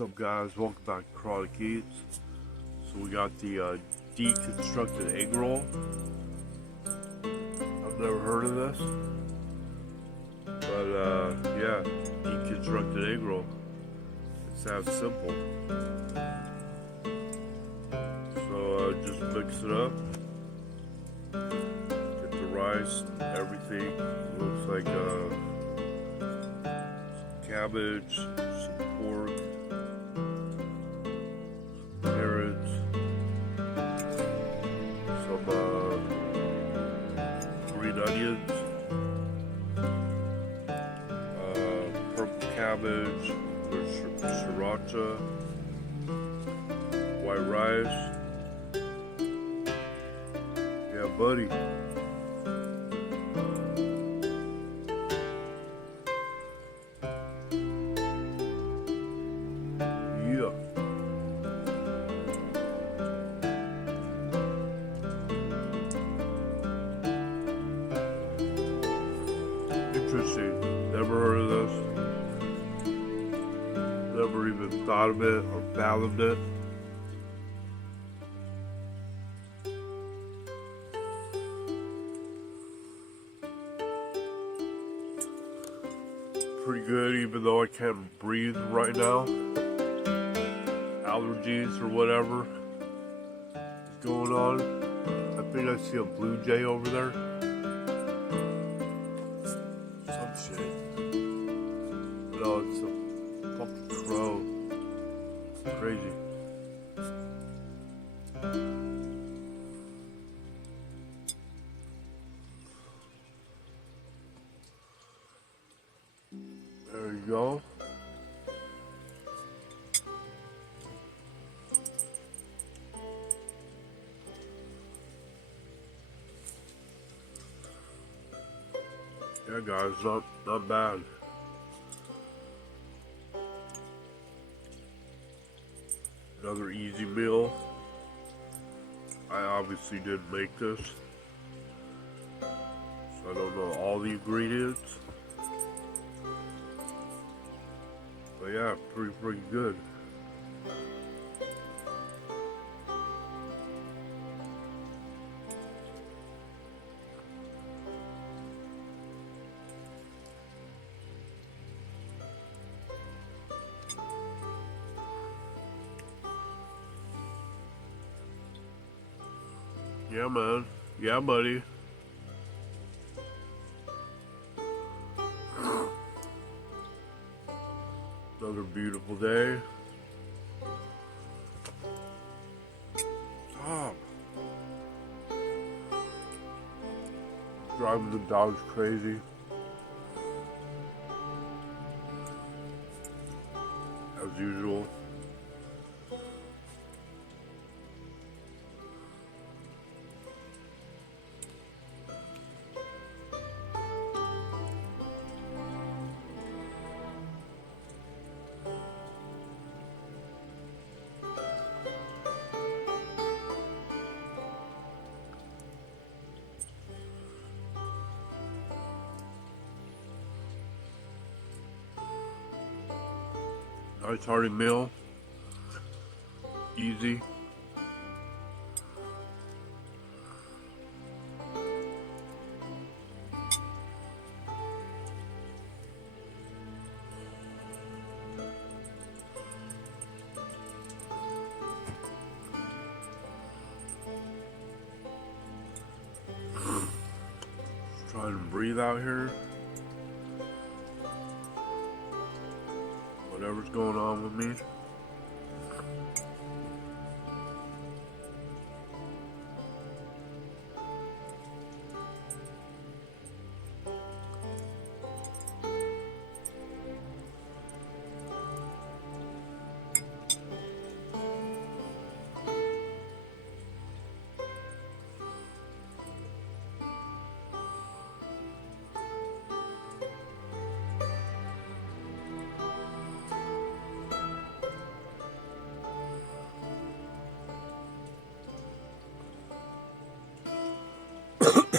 What's up, guys? Welcome back to Chronic Eats. So we got the deconstructed egg roll. I've never heard of this, but yeah, deconstructed egg roll. It's that simple. So just mix it up. Get the rice, everything. Looks like cabbage, some pork, carrots, some green onions, purple cabbage, there's sriracha, white rice. Yeah, buddy. Yeah. Interesting. Never heard of this. Never even thought of it or fathomed it. Pretty good, even though I can't breathe right now. Allergies or whatever is going on. I think I see a blue jay over there. Some shit. No, it's a fucking crow. It's crazy. There you go. Yeah, guys, not bad. Another easy meal. I obviously didn't make this, so I don't know all the ingredients. But yeah, pretty good. Yeah, man. Yeah, buddy. Another beautiful day. Stop. Driving the dogs crazy. As usual. Nice hearty meal. Easy. Just trying to breathe out here. Whatever's going on with me.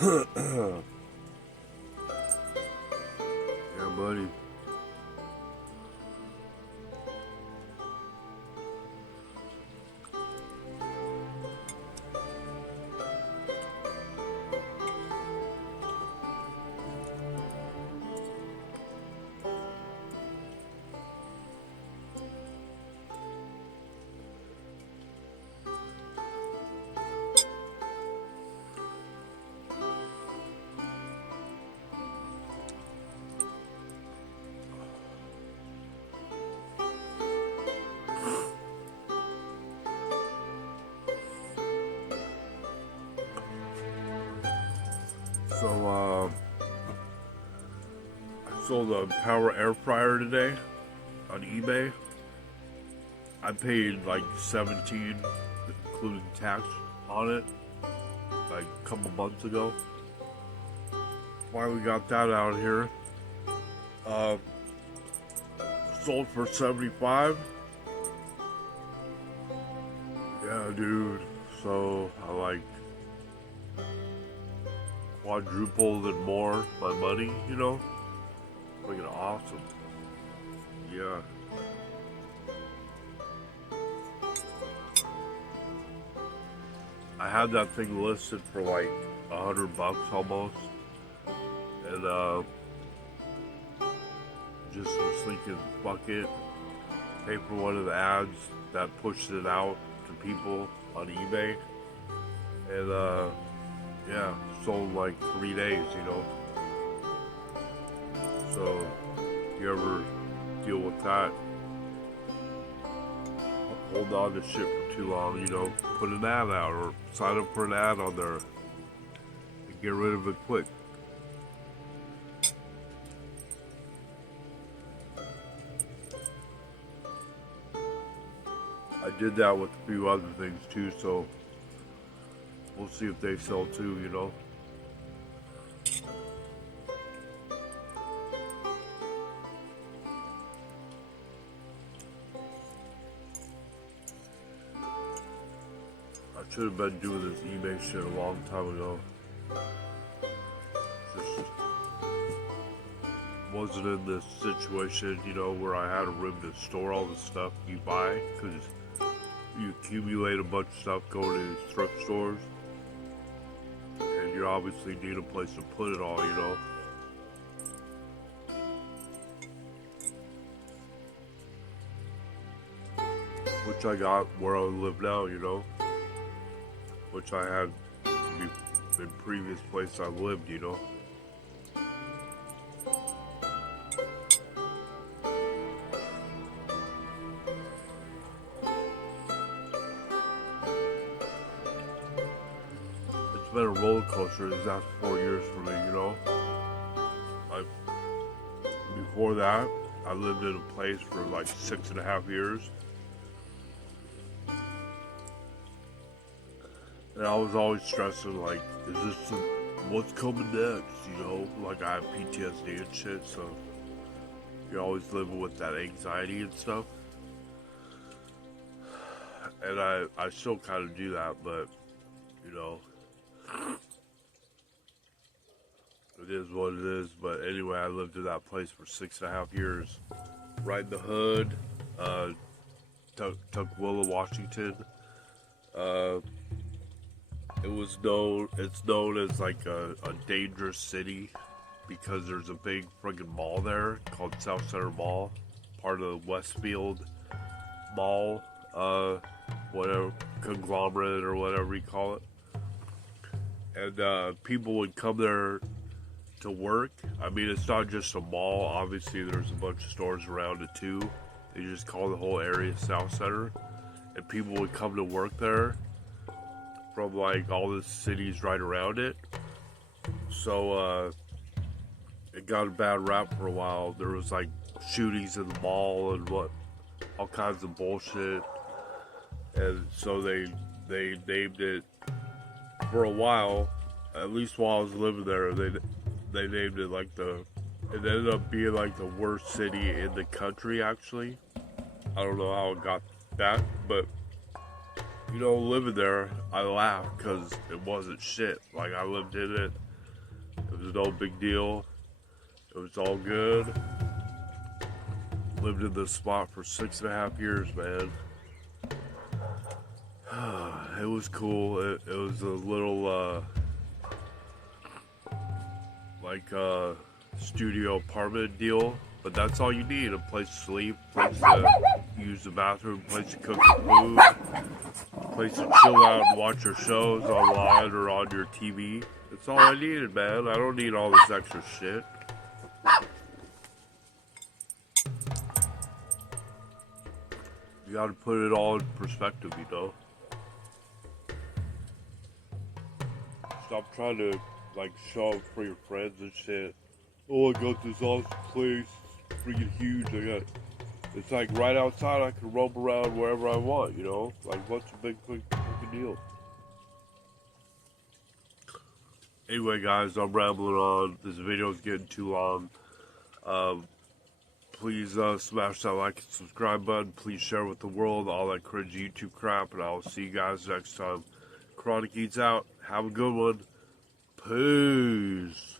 Yeah, buddy. So, I sold a power air fryer today on eBay. I paid like $17, including tax, on it, like a couple months ago. Finally got that out of here. Sold for $75. Yeah, dude. So I like quadrupled and more my money, you know? Freaking awesome. Yeah. I had that thing listed for like $100 almost. And just was thinking, fuck it. Pay for one of the ads that pushed it out to people on eBay. And yeah, sold like 3 days, you know. So if you ever deal with that, hold on to shit for too long, you know, put an ad out or sign up for an ad on there and get rid of it quick. I did that with a few other things too, so we'll see if they sell too, you know. I should have been doing this eBay shit a long time ago. Just wasn't in this situation, you know, where I had a room to store all the stuff you buy, because you accumulate a bunch of stuff going to these thrift stores, and you obviously need a place to put it all, you know. Which I got where I live now, you know. Which I had in previous place I lived, you know. It's been a roller coaster these last 4 years for me, you know. Before that, I lived in a place for like 6.5 years. And I was always stressing, like, is this what's coming next, you know? Like, I have PTSD and shit, so you're always living with that anxiety and stuff. And I still kind of do that, but, you know, it is what it is. But anyway, I lived in that place for 6.5 years. Right in the hood, Tukwila, Washington. It's known as like a dangerous city because there's a big friggin' mall there called South Center Mall, part of the Westfield Mall, whatever, conglomerate or whatever you call it. And people would come there to work. I mean, it's not just a mall. Obviously, there's a bunch of stores around it too. They just call the whole area South Center. And people would come to work there from like all the cities right around it. So it got a bad rap for a while. There was like shootings in the mall and all kinds of bullshit. And so they named it, for a while, at least while I was living there, they named it like it ended up being like the worst city in the country, actually. I don't know how it got that, but you know, living there, I laugh because it wasn't shit. Like, I lived in it. It was no big deal. It was all good. Lived in this spot for 6.5 years, man. It was cool. It was a little, studio apartment deal. But that's all you need. A place to sleep, place to use the bathroom, place to cook your food, place to chill out and watch your shows online or on your TV. That's all I needed, man. I don't need all this extra shit. You gotta put it all in perspective, you know? Stop trying to, like show up for your friends and shit. Oh, I got this awesome place, it's freaking huge. It's like right outside. I can roam around wherever I want. You know, like what's a big fucking deal? Anyway, guys, I'm rambling on. This video's getting too long. Please smash that like and subscribe button. Please share with the world, all that cringe YouTube crap, and I'll see you guys next time. Chronic Eats out. Have a good one. Peace.